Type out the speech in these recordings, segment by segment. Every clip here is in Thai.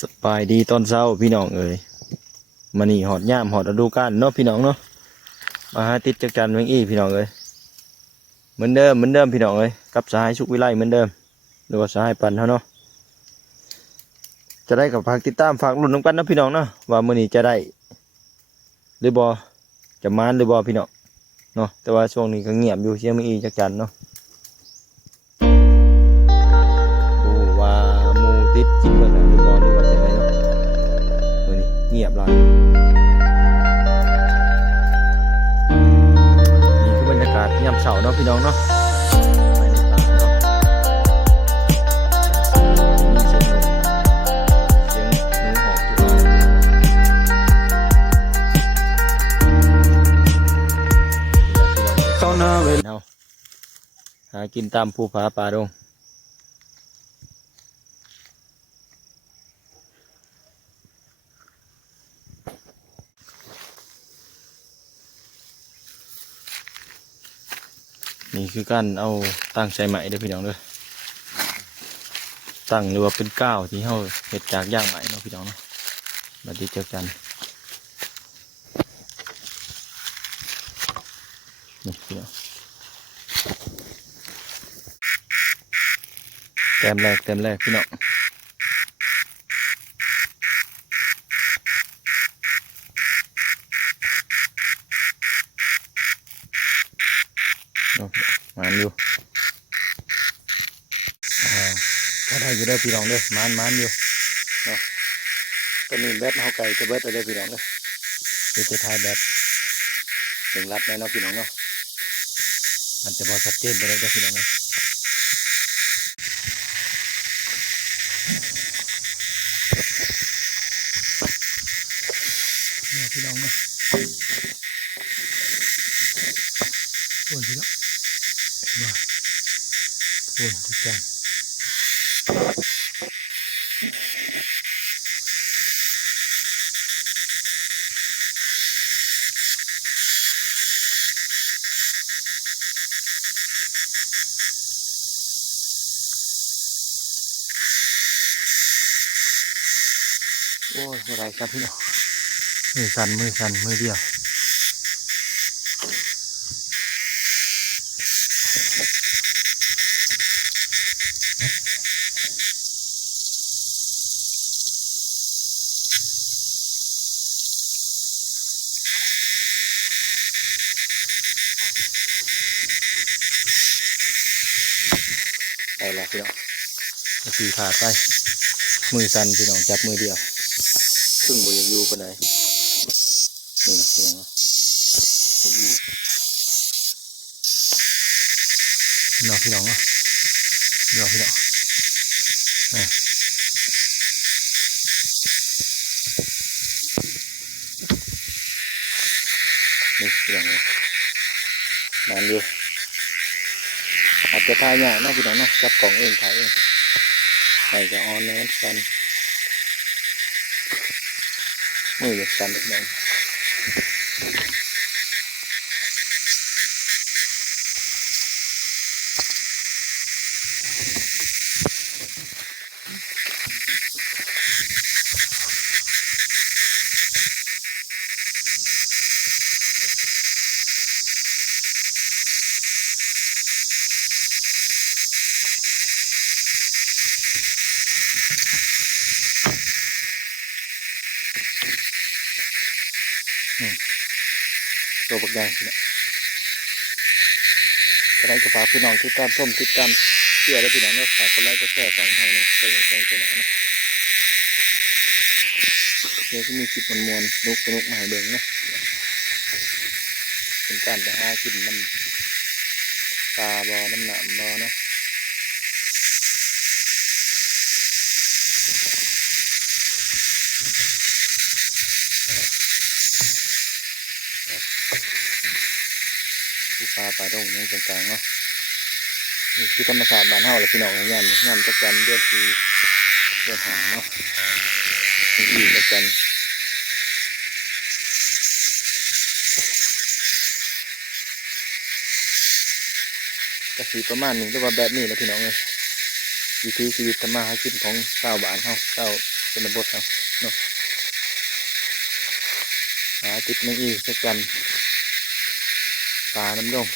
สบายดีตอนเช้าพี่น้องเอ๋ยมานี่หอดย่ามหอดฤดูกาลเนาะพี่น้องเนาะมาหาติดจักจันเวงอี้พี่น้องเอ๋ยเหมือนเดิมพี่น้องเอ๋ยกับสหายสุขวิไลเหมือนเดิมหรือว่าสหายปันเขาเนาะจะได้กับฝากติดตามฝากลุ้นน้ำกันนะพี่น้องเนาะว่ามื้อนี้จะได้หรือบ่จะมานหรือบ่พี่น้องเนาะแต่ว่าช่วงนี้ก็เงียบอยู่เสียงเวงอี้จักจันเนาะโอ้ว่าหมูติดจริงเมื่อไหร่หรือบ่หรือว่าจะไงเนาะมื้อนี้เงียบหลาย นี่คือบรรยากาศยามเช้าเนาะพี่น้องเนาะไปในป่าเนาะมีเสียงนกเสียงหนูหอบทุกวันเข้าหน้าเวลาหากินตามภูผาป่าดงนี่คือการเอาตั้งใส่ไหมเด้อพี่น้องเด้อตั้งหรือว่าเป็นก้าวที่เขาเห็ดจากย่างไหมเนาะพี่น้องเนาะมาดีเจอกันนี่พี่น้องเต็มแรกพี่น้องเนาะมาอยู่ก็ได้อยู่ได้พี่น้องเด้อมันอยู่เนาะก็นี่แบตเขาไก่จะเบิดไปได้พี่น้องเด้อเดี๋ยวจะทายแบตถึงรัดแน่เนาะพี่น้องเนาะมันจะพอชัดเจนไปได้ก็พี่น้องเนาะพี่น้องเนาะโอนพี่น้องมาโอนทุกอย่างโอ้ยอะไรครับพี่น้องมือสั่นมือเดียวไปแล้วพี่น้องก็คือขาดไปมือสั่นพี่น้องจับมือเดียวซึ่งบริยูปานใดนี่นะพี่น้องเนาะเนาะพี่น้องเนาะเนาะพี่น้องนี่พี่น้องเลยนานอยู่อาจจะทายยากนะพี่น้องเนาะจับกล่องเองถ่ายเองใส่จะออนแน่กันมือจะสั่นพี่น้องตัวบักแดงพี่น้องกระไรจะฝากพี่น้องติดตามชมติดตามเชื่อแล้วพี่น้องเนาะฝากคนไลค์ก็แชร์ของเราเนาะไปยังไงพี่น้องเนาะเดี๋ยวก็มีคลิปมวนๆนุกมาให้เบิ่งเนาะเป็นการไปหากินน้ำปลาบ่อน้ำหนามบ่อเนาะปลาปลาดงนี่ต่างๆเนาะนี่คือธรรมชาติบ้านเฮาเลยพี่น้องงานจักจันเดือนที่เดือนหาเนาะอีจักจันกระสีประมาณนี้หรือว่าแบบนี้แหละพี่น้องเลยวิถีชีวิตธรรมะให้กินของชาวบ้านเฮาชาว เป็นบทเอาเนาะหาติดไม่อีสักกันปลาน้ำดง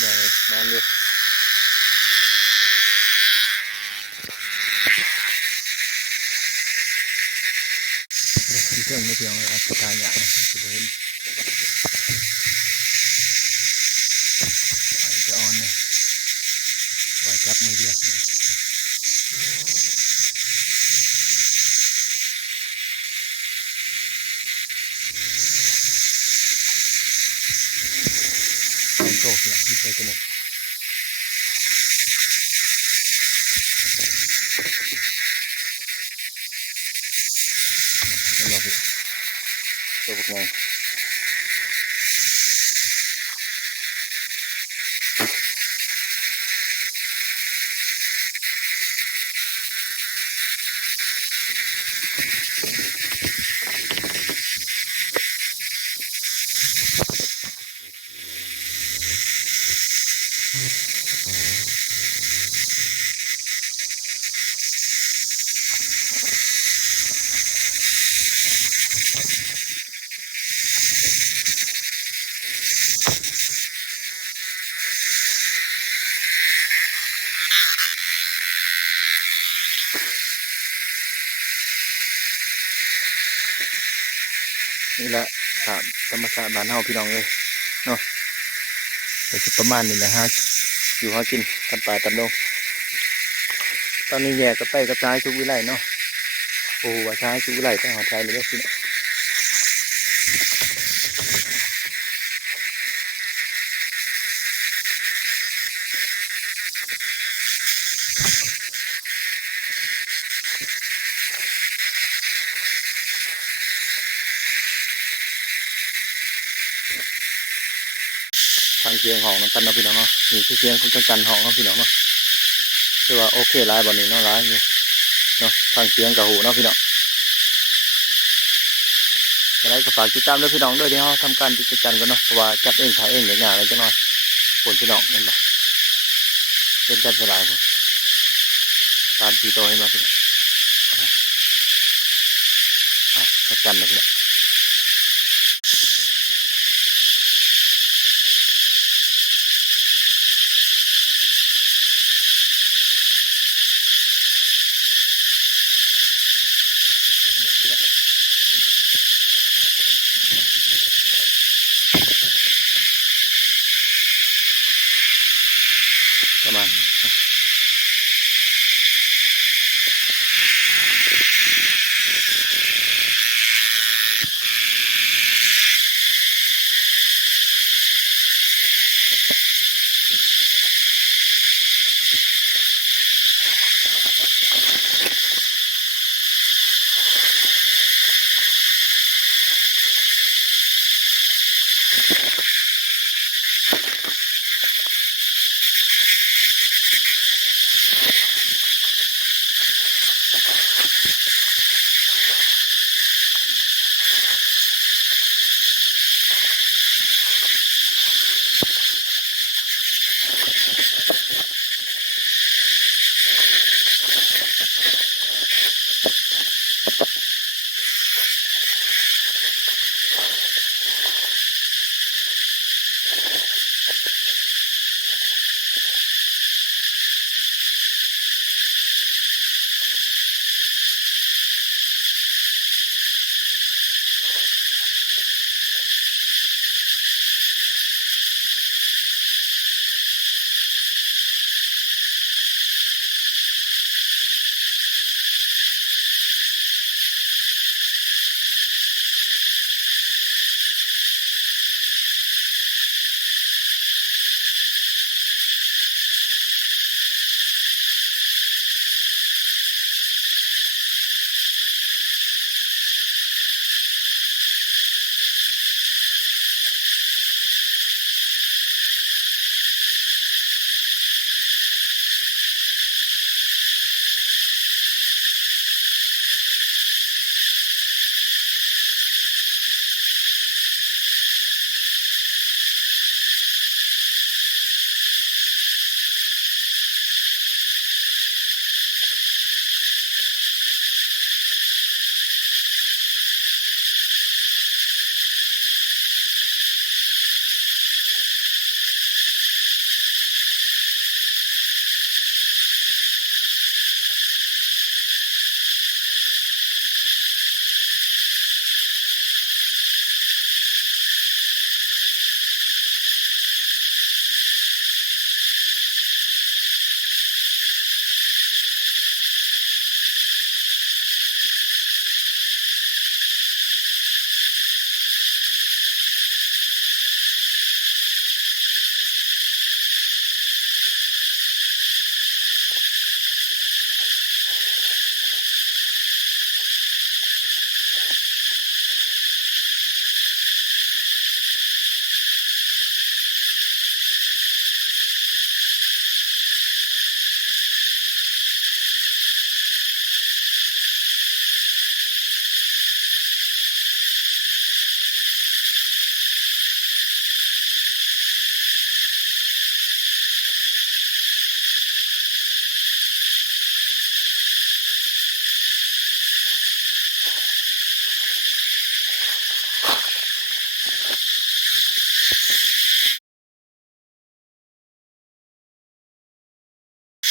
ได้น้ำเยอะที่เครื่องไม่เพียงเลยอาจจะตายอย่างจะเห็นจะอ่อนเลยไว้จับมือเดียวต้องโตขึ้นยิบไปตัวนึงนี่เราพี่ตัวพวกนี้นี่แหละถามธรรมชาติบ้านเฮาพี่น้องเลยเนาะแต่สิประมาณนี้แหละฮะอยู่หากินกันป่ากันดงตอนนี้แย่ก็ไปกระจายทุกวิไลเนาะโอ้ว่าใช้ทุกวิไลต้องหาใช้เลยพี่ทางเชียงของน้ำกันเนาะพี่น้องเนาะนี่คือเชียงของกันของเนาะพี่น้องเนาะคือว่าโอเคหลายบ่นี้เนาะหลายอยู่เนาะทางเชียงกับหูเนาะพี่น้องจะได้ก็ฝากติดตามด้วยพี่น้องด้วยที่เขาทำการติดกันกันเนาะเพราะว่าจัดเองถ่ายเองอย่างๆอะไรจังหน่อยผลพี่น้องนั่นแหละเป็นการสลายผมการตีโตให้มาพี่น้องจัดกันนะพี่น้องประมาณ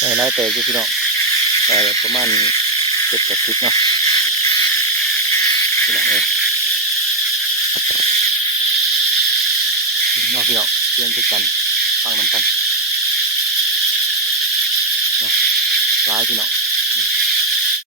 ได้หลายเติบอยู่พี่น้องแต่ประมาณ70-80เนาะพี่น้องเอ้ยเนาะพี่น้องเรียนด้วยกันฟังนำกันเนาะหลายพี่น้อง